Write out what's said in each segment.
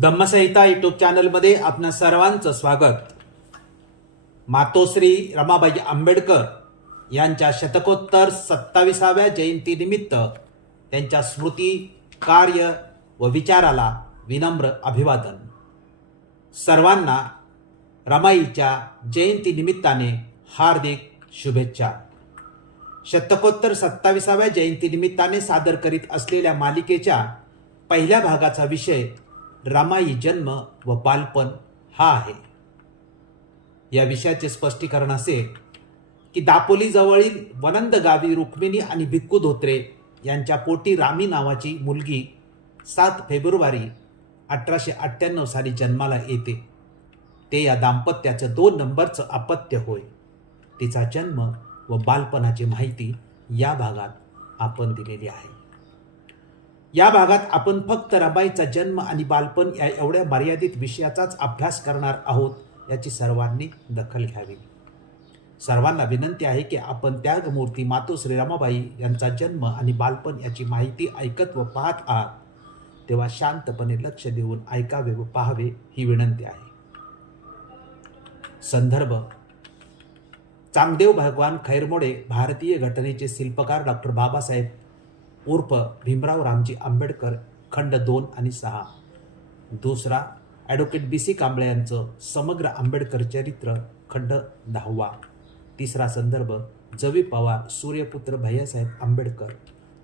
धम्मसंहिता YouTube चॅनलमध्ये आपणा सर्वांचं स्वागत. मातोश्री रमाबाई आंबेडकर यांच्या शतकोत्तर सत्ताविसाव्या जयंतीनिमित्त त्यांच्या स्मृती कार्य व विचाराला विनम्र अभिवादन. सर्वांना रमाईच्या जयंतीनिमित्ताने हार्दिक शुभेच्छा. शतकोत्तर सत्ताविसाव्या जयंतीनिमित्ताने सादर करीत असलेल्या मालिकेच्या पहिल्या भागाचा विषय रामाई जन्म व बालपण हा आहे. या विषयाचे स्पष्टीकरण असे की दापोलीजवळील वनंद गावी रुक्मिणी आणि भिक्कू धोत्रे यांच्या पोटी रामी नावाची मुलगी सात फेब्रुवारी अठराशे अठ्ठ्याण्णव साली जन्माला येते. ते या दाम्पत्याचं दोन नंबरचं अपत्य होय. तिचा जन्म व बालपणाची माहिती या भागात आपण दिलेली आहे. या भागात आपण फक्त रमाईचा जन्म आणि बालपण या एवढ्या मर्यादित विषयाचाच अभ्यास करणार आहोत याची सर्वांनी दखल घ्यावी. सर्वांना विनंती आहे की आपण त्यागमूर्ती मातोश्री रमाबाई यांचा जन्म आणि बालपण याची माहिती ऐकत व पाहत आहात तेव्हा शांतपणे लक्ष देऊन ऐकावे व पाहावे ही विनंती आहे. संदर्भ चांगदेव भगवान खैरमोडे भारतीय घटनेचे शिल्पकार डॉक्टर बाबासाहेब उर्फ भीमराव रामजी आंबेडकर खंड दोन आणि सहा. दुसरा ॲडव्होकेट बी सी कांबळे यांचं समग्र आंबेडकर चरित्र खंड दहावा. तिसरा संदर्भ जवी पवार सूर्यपुत्र भैयासाहेब आंबेडकर.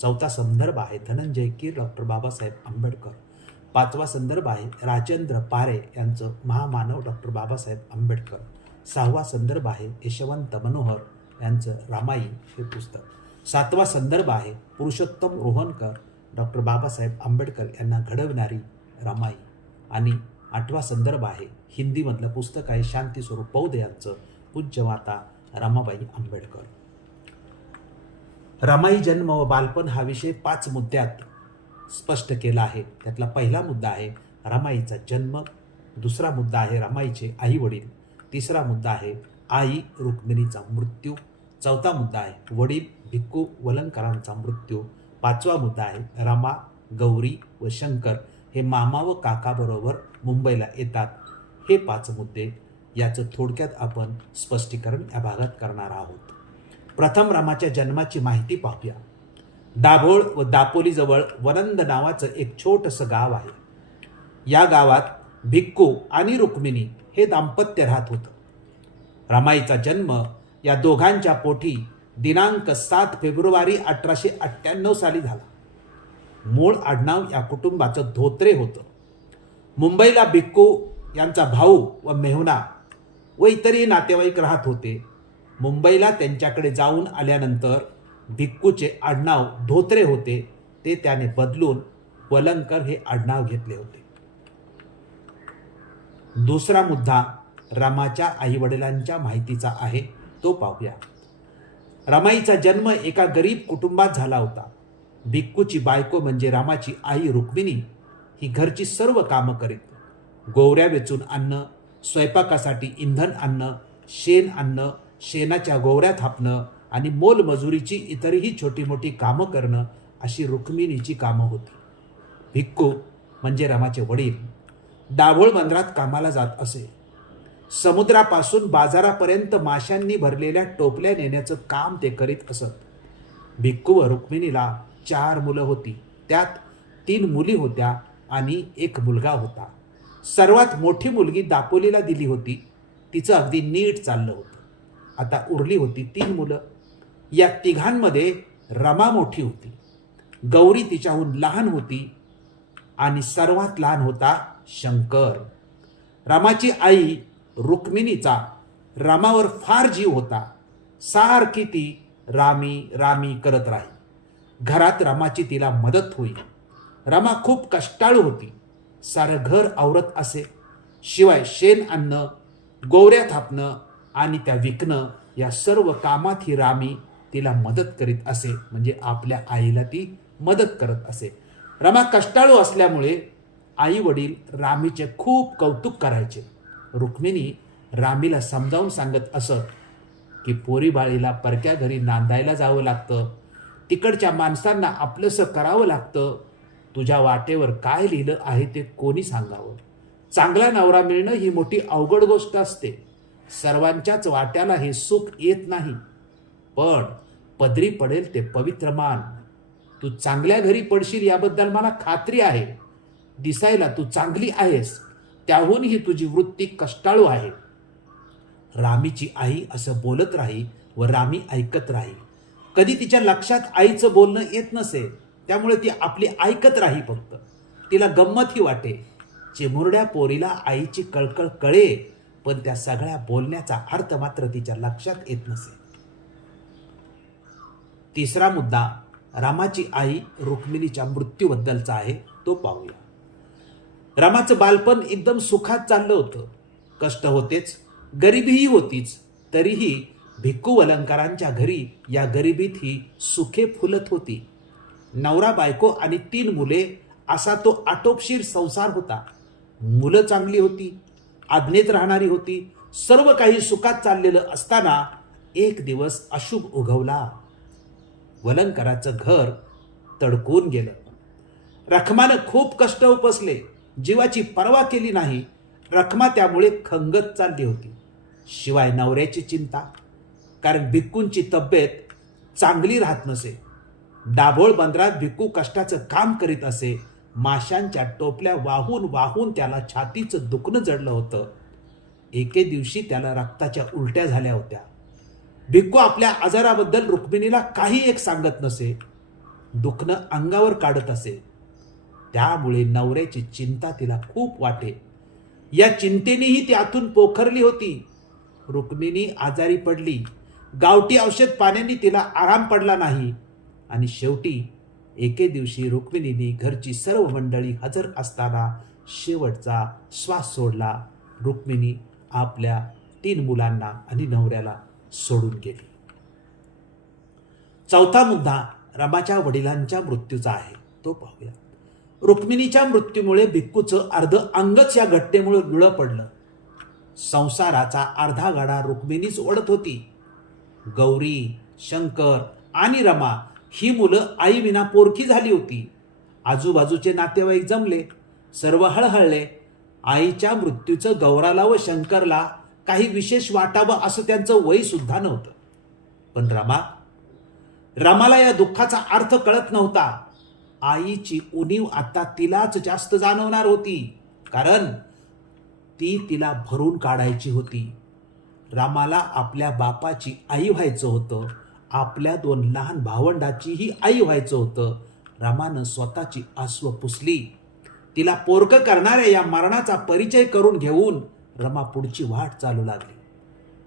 चौथा संदर्भ आहे धनंजय कीर डॉक्टर बाबासाहेब आंबेडकर. पाचवा संदर्भ आहे राजेंद्र पारे यांचं महामानव डॉक्टर बाबासाहेब आंबेडकर. सहावा संदर्भ आहे यशवंत मनोहर यांचं रामाई हे पुस्तक. सातवा संदर्भ आहे पुरुषोत्तम रोहनकर डॉक्टर बाबासाहेब आंबेडकर यांना घडवणारी रमाई. आणि आठवा संदर्भ आहे हिंदीमधलं पुस्तक आहे शांती स्वरूप बौद्ध यांचं पूज्य माता रमाबाई आंबेडकर. रमाई जन्म व बालपण हा विषय पाच मुद्द्यात स्पष्ट केला आहे. त्यातला पहिला मुद्दा आहे रमाईचा जन्म दुसरा मुद्दा आहे रमाईचे आई वडील तिसरा मुद्दा आहे आई रुक्मिणीचा मृत्यू चौथा मुद्दा आहे वडील भिक्कू वलंकरांचा मृत्यू. पाचवा मुद्दा आहे रमा गौरी व शंकर हे मामा व काकाबरोबर मुंबईला येतात. हे पाच मुद्दे याचं थोडक्यात आपण स्पष्टीकरण या भागात करणार आहोत. प्रथम रामाच्या जन्माची माहिती पाहूया. दाभोळ व दापोलीजवळ वनंद नावाचं एक छोटंसं गाव आहे. या गावात भिक्कू आणि रुक्मिणी हे दाम्पत्य राहत होतं. रमाईचा जन्म या दोघांच्या पोटी दिनांक सात फेब्रुवारी अठराशे अठ्ठ्याण्णव साली झाला. मूळ आडनाव या कुटुंबाचं धोत्रे होतं. मुंबईला भिक्कू यांचा भाऊ व मेहुना व इतरही नातेवाईक राहत होते. मुंबईला त्यांच्याकडे जाऊन आल्यानंतर भिक्कूचे आडनाव धोत्रे होते. ते त्याने बदलून वलंकर हे आडनाव घेतले होते. दुसरा मुद्दा रामाच्या आईवडिलांच्या माहितीचा आहे. तो पाहूया. रमाईचा जन्म एका गरीब कुटुंबात झाला होता. भिक्कूची बायको म्हणजे रामाची आई रुक्मिणी ही घरची सर्व कामं करीत. गोवऱ्या वेचून आणणं स्वयंपाकासाठी इंधन आणणं शेण आणणं शेणाच्या गोवऱ्या थापणं आणि मोलमजुरीची इतरही छोटी मोठी कामं करणं अशी रुक्मिणीची कामं होती. भिक्कू म्हणजे रामाचे वडील. दाभोळ मंदरात कामाला जात असे. समुद्रापासून बाजारापर्यंत माशांनी भरलेल्या टोपल्या नेण्याचं काम ते करीत असत. भिक्कू व रुक्मिणीला चार मुलं होती. त्यात तीन मुली होत्या आणि एक मुलगा होता. सर्वात मोठी मुलगी दापोलीला दिली होती. तिचं अगदी नीट चाललं होतं. आता उरली होती तीन मुलं. या तिघांमध्ये रमा मोठी होती. गौरी तिच्याहून लहान होती आणि सर्वात लहान होता शंकर. रामाची आई रुक्मिणीचा रामावर फार जीव होता. सारखी ती रामी रामी करत राही. घरात रामाची तिला मदत होई. रमा खूप कष्टाळू होती. सारं घर आवरत असे. शिवाय शेण आणणं गोवऱ्या थापणं आणि त्या विकणं या सर्व कामात ही रामी तिला मदत करीत असे. म्हणजे आपल्या आईला ती मदत करत असे. रमा कष्टाळू असल्यामुळे आई वडील रामीचे खूप कौतुक करायचे. रुक्मिणी रामीला समजावून सांगत असत की पोरीबाळीला परक्या घरी नांदायला जावं लागतं. तिकडच्या माणसांना आपलंसं करावं लागतं. तुझ्या वाटेवर काय लिहिलं आहे ते कोणी सांगावं? चांगला नवरा मिळणं ही मोठी अवघड गोष्ट असते. सर्वांच्याच वाट्याला हे सुख येत नाही. पण पदरी पडेल ते पवित्र मान. तू चांगल्या घरी पडशील याबद्दल मला खात्री आहे. दिसायला तू चांगली आहेस. त्याहूनही तुझी वृत्ती कष्टाळू आहे. रामीची आई असं बोलत राही व रामी ऐकत राही. कधी तिच्या लक्षात आईचं बोलणं येत नसे त्यामुळे ती आपली ऐकत राही फक्त. तिला गंमतही वाटे. चिमुरड्या पोरीला आईची कळकळ कळे पण त्या सगळ्या बोलण्याचा अर्थ मात्र तिच्या लक्षात येत नसे. तिसरा मुद्दा रामाची आई रुक्मिणीच्या मृत्यूबद्दलचा आहे तो पाहूया. रामाचं बालपण एकदम सुखात चाललं होतं. कष्ट होतेच गरिबीही होतीच तरीही भिक्खू अलंकारांच्या घरी या गरिबीत ही सुखे फुलत होती. नवरा बायको आणि तीन मुले असा तो आटोपशीर संसार होता. मुलं चांगली होती आज्ञेत राहणारी होती सर्व काही सुखात चाललेलं असताना एक दिवस अशुभ उगवला. वलंकराचं घर तडकून गेलं. रखमानं खूप कष्ट उपसले. जीवाची पर्वा केली नाही रखमा त्यामुळे खंगत चालली होती. शिवाय नवऱ्याची चिंता कारण भिक्कूंची तब्येत चांगली राहत नसे. डाभोळ बंदरात भिक्कू कष्टाचं काम करीत असे माशांच्या टोपल्या वाहून वाहून त्याला छातीचं दुखणं जडलं होतं. एके दिवशी त्याला रक्ताच्या उलट्या झाल्या होत्या. भिक्कू आपल्या आजाराबद्दल रुक्मिणीला काही एक सांगत नसे. दुखणं अंगावर काढत असे. त्यामुळे नवऱ्याची चिंता तिला खूप वाटे. या चिंतेनेही ती आतून पोखरली होती. रुक्मिणी आजारी पडली. गावठी औषध पाण्याने तिला आराम पडला नाही. आणि शेवटी एके दिवशी रुक्मिणीने घरची सर्व मंडळी हजर असताना शेवटचा श्वास सोडला. रुक्मिणी आपल्या तीन मुलांना आणि नवऱ्याला सोडून गेली. चौथा मुद्दा रमाच्या वडिलांच्या मृत्यूचा आहे. तो पाहूया. रुक्मिणीच्या मृत्यूमुळे भिक्कूचं अर्ध अंगच या घटनेमुळे लुळं पडलं. संसाराचा अर्धा गाडा रुक्मिणीच ओढत होती. गौरी शंकर आणि रमा ही मुलं आई विना पोरकी झाली होती. आजूबाजूचे नातेवाईक जमले. सर्व हळहळले. आईच्या मृत्यूचं गौराला व शंकरला काही विशेष वाटावं असं त्यांचं वय सुद्धा नव्हतं. पण रमा रमाला या दुःखाचा अर्थ कळत नव्हता. आईची उणीव आता तिलाच जास्त जाणवणार होती. कारण ती तिला भरून काढायची होती. रामाला आपल्या बापाची आई व्हायचं होतं. आपल्या दोन लहान भावंडाचीही आई व्हायचं होतं. रामानं स्वतःची आस्व पुसली. तिला पोरक करणाऱ्या या मरणाचा परिचय करून घेऊन रमा पुढची वाट चालू लागली.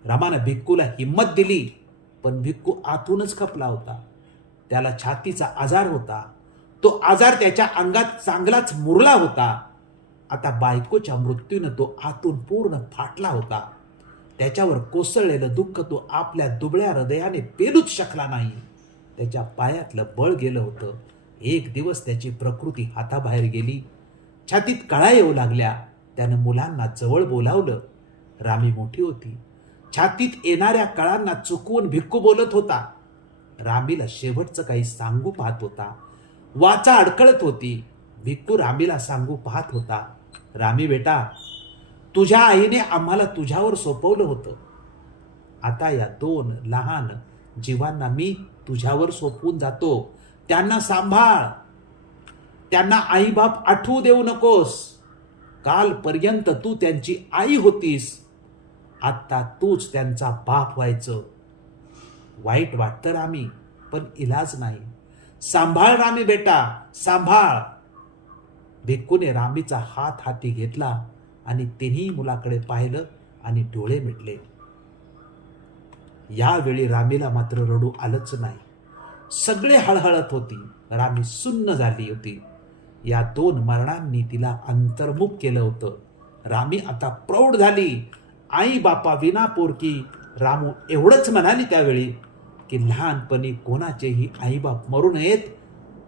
रामानं भिक्कूला हिंमत दिली पण भिक्कू आतूनच खपला होता. त्याला छातीचा आजार होता. तो आजार त्याच्या अंगात चांगलाच मुरला होता. आता बायकोच्या मृत्यूनं तो आतून पूर्ण फाटला होता. त्याच्यावर कोसळलेलं दुःख तो आपल्या दुबळ्या हृदयाने पेलूच शकला नाही. त्याच्या पायातलं बळ गेलं होतं. एक दिवस त्याची प्रकृती हाताबाहेर गेली. छातीत कळा येऊ लागल्या. त्यानं मुलांना जवळ बोलावलं. रामी मोठी होती. छातीत येणाऱ्या कळांना चुकवून भिक्कू बोलत होता. रामीला शेवटचं काही सांगू पाहत होता. वाचा अडकळत होती. भिक्कू रामीला सांगू पाहत होता रामी बेटा तुझ्या आईने आम्हाला तुझ्यावर सोपवलं होतं. आता या दोन लहान जीवांना मी तुझ्यावर सोपवून जातो. त्यांना सांभाळ. त्यांना आईबाप आठवू देऊ नकोस. कालपर्यंत तू त्यांची आई होतीस. आता तूच त्यांचा बाप व्हायचं. वाईट वाटतं रामी पण इलाज नाही. सांभाळ रामी बेटा सांभाळ. भिक्कूने रामीचा हात हाती घेतला आणि तिन्ही मुलाकडे पाहिलं आणि डोळे मिटले. यावेळी रामीला मात्र रडू आलंच नाही. सगळे हळहळत होती. रामी सुन्न झाली होती. या दोन मरणांनी तिला अंतर्मुख केलं होतं. रामी आता प्रौढ झाली. आई बापा विना पोरकी रामू एवढंच म्हणाली त्यावेळी की लहानपणी कोणाचेही आईबाप मरू नयेत.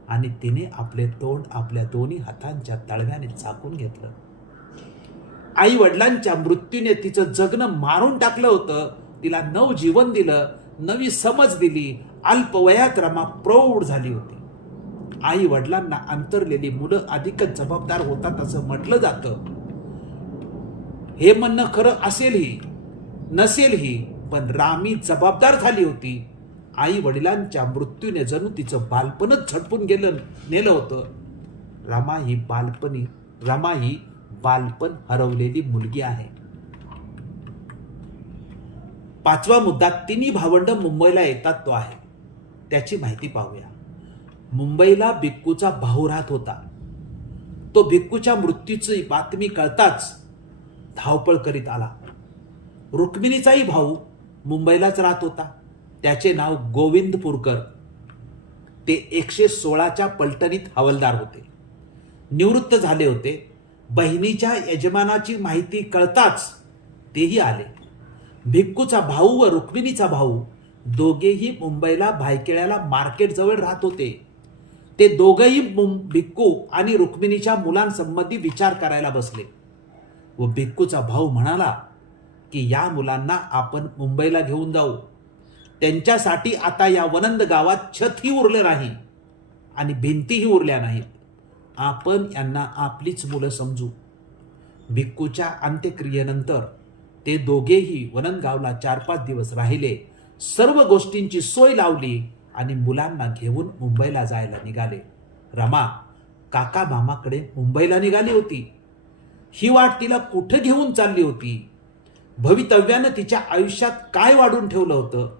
आणि तिने आपले तोंड आपल्या दोन्ही हातांच्या तळव्याने झाकून घेतलं. आई वडिलांच्या मृत्यूने तिचं जगणं मारून टाकलं होतं. तिला नव जीवन दिलं नवी समज दिली अल्पवयात रमा प्रौढ झाली होती. आई वडिलांना अंतरलेली मुलं अधिकच जबाबदार होतात असं म्हटलं जातं. हे म्हणणं खरं असेलही नसेलही पण रामी जबाबदार झाली होती. आई वडिलांच्या मृत्यूने जणू तिचं बालपणच झटपून गेलं नेलं होतं. रमा ही बालपणी रमा ही बालपण हरवलेली मुलगी आहे. पाचवा मुद्दा तिन्ही भावंड मुंबईला येतात तो आहे. त्याची माहिती पाहूया. मुंबईला भिक्कूचा भाऊ राहत होता. तो भिक्कूच्या मृत्यूची बातमी कळताच धावपळ करीत आला. रुक्मिणीचाही भाऊ मुंबईलाच राहत होता. त्याचे नाव गोविंद पुरकर. ते एकशे सोळाच्या पलटणीत हवालदार होते. निवृत्त झाले होते. बहिणीच्या यजमानाची माहिती कळताच तेही आले. भिक्कूचा भाऊ व रुक्मिणीचा भाऊ दोघेही मुंबईला भायकेळ्याला मार्केटजवळ राहत होते. ते दोघंही मुं- भिक्कू आणि रुक्मिणीच्या मुलांसंबंधी विचार करायला बसले. व भिक्कूचा भाऊ म्हणाला की या मुलांना आपण मुंबईला घेऊन जाऊ. त्यांच्यासाठी आता या वनंद गावात छतही उरलं नाही आणि भिंतीही उरल्या नाहीत. आपण यांना आपलीच मुलं समजू. भिक्कूच्या अंत्यक्रियेनंतर ते दोघेही वनंदगावला चार पाच दिवस राहिले सर्व गोष्टींची सोय लावली आणि मुलांना घेऊन मुंबईला जायला निघाले. रमा काका मामाकडे मुंबईला निघाली होती. ही वाट तिला कुठं घेऊन चालली होती? भवितव्यानं तिच्या आयुष्यात काय वाढून ठेवलं होतं?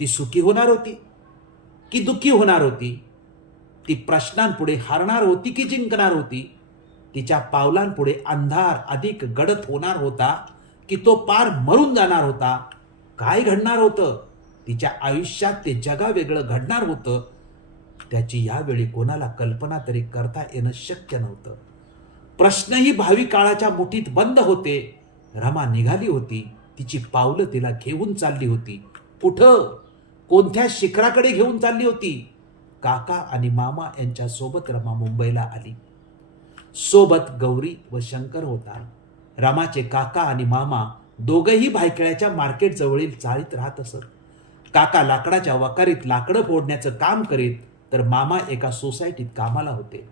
ती सुखी होणार होती? की दुःखी होणार होती? ती प्रश्नांपुढे हारणार होती की जिंकणार होती? तिच्या पावलांपुढे अंधार अधिक गडद होणार होता की तो पार मरून जाणार होता? काय घडणार होतं? तिच्या आयुष्यात ते जगा वेगळं घडणार होतं? त्याची यावेळी कोणाला कल्पना तरी करता येणं शक्य नव्हतं. प्रश्नही भावी काळाच्या मुठीत बंद होते. रमा निघाली होती. तिची पावलं तिला घेऊन चालली होती. कुठं? कोणत्या शिखराकडे घेऊन चालली होती? काका आणि मामा यांच्या सोबत रमा मुंबईला आली. सोबत गौरी व शंकर होता. रमाचे काका आणि मामा दोघंही भायखेळ्याच्या मार्केट जवळील चाळीत राहत असत. काका लाकडाच्या वकारीत लाकडं फोडण्याचं काम करीत तर मामा एका सोसायटीत कामाला होते.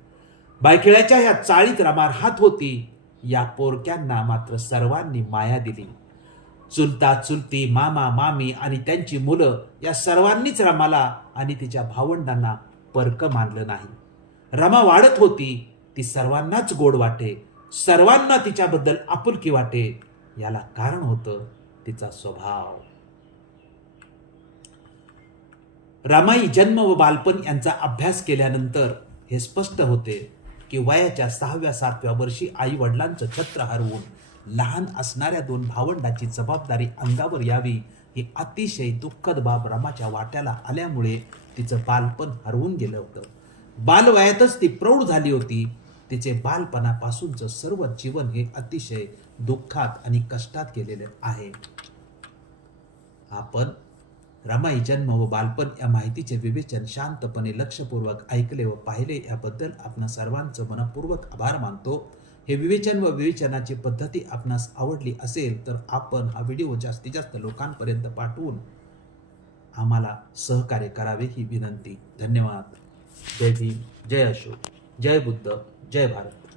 बायखेळ्याच्या ह्या चाळीत रमा राहत होती या पोरक्यांना मात्र सर्वांनी माया दिली. चुलता चुलती मामा मामी आणि त्यांची मुलं या सर्वांनीच रमाला आणि तिच्या भावंडांना परक मानलं नाही. रमा वाढत होती ती सर्वांनाच गोड वाटे सर्वांना तिच्याबद्दल आपुलकी वाटे याला कारण होतं तिचा स्वभाव. रमाई जन्म व बालपण यांचा अभ्यास केल्यानंतर हे स्पष्ट होते की वयाच्या सहाव्या सातव्या वर्षी आई वडिलांचं छत्र हरवून लहान असणाऱ्या दोन भावंडाची जबाबदारी अंगावर यावी ही अतिशय दुःखद बाब रमाच्या वाट्याला आल्यामुळे तिचं बालपण हरवून गेलं होतं. बालवयातच ती प्रौढ झाली होती. तिचे बालपणापासूनचं सर्व जीवन हे अतिशय दुःखात आणि कष्टात गेलेले आहे. आपण रमाई जन्म व बालपण या माहितीचे विवेचन शांतपणे लक्षपूर्वक ऐकले व पाहिले याबद्दल आपण सर्वांचं मनपूर्वक आभार मानतो. हे विवेचन व विवेचनाची पद्धती आपणास आवडली असेल तर आपण हा व्हिडिओ जास्तीत जास्त लोकांपर्यंत पाठवून आम्हाला सहकार्य करावे ही विनंती. धन्यवाद. जय भीम. जय अशोक. जय बुद्ध. जय भारत.